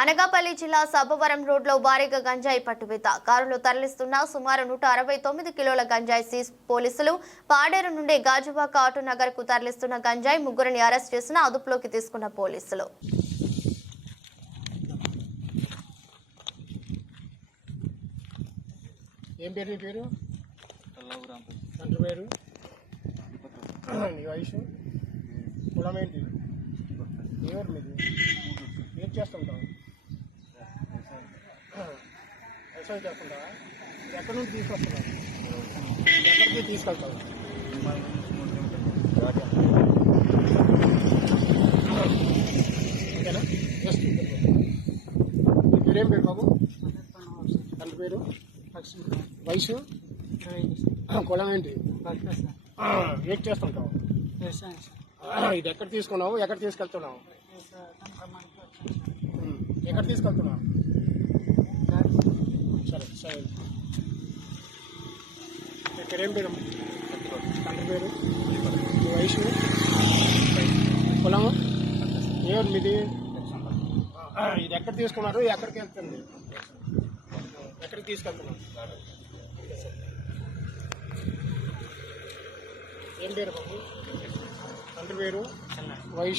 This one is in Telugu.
అనకాపల్లి జిల్లా సబ్బవరం రోడ్లో భారీగా గంజాయి పట్టుబిత కారులో తరలిస్తున్న సుమారు నూట అరవై తొమ్మిది కిలోల గంజాయి సీజ్ పోలీసులు పాడేరు నుండి గాజువాక ఆటో నగర్కు తరలిస్తున్న గంజాయి ముగ్గురిని అరెస్ట్ చేసిన అదుపులోకి తీసుకున్న పోలీసులు. ఏం పేరు పేరు? పేరు? ఏంటి? ఏం చేస్తుంటావు? వ్యవసాయం చేస్తుంటావా ఎక్కడి నుంచి తీసుకొస్తున్నావు ఎక్కడికి తీసుకెళ్తావు ఓకేనా? జస్ట్ నీ పేరేం పేరు బాబు? తండ్రి పేరు? వయసు? కులం ఏంటి? ఏం చేస్తుంటావు? ఇది ఎక్కడ తీసుకున్నావు? ఎక్కడ తీసుకెళ్తున్నావు? ఎక్కడ తీసుకెళ్తున్నావు? ఏం పేరు తండ్రి పేరు. మీ వయసు? కులము ఏమి మీది? ఇది ఎక్కడ తీసుకున్నారు? ఎక్కడికి వెళ్తుంది? ఎక్కడికి తీసుకెళ్తున్నావు ఏం పేరు బాబు? తండ్రి పేరు? వయసు?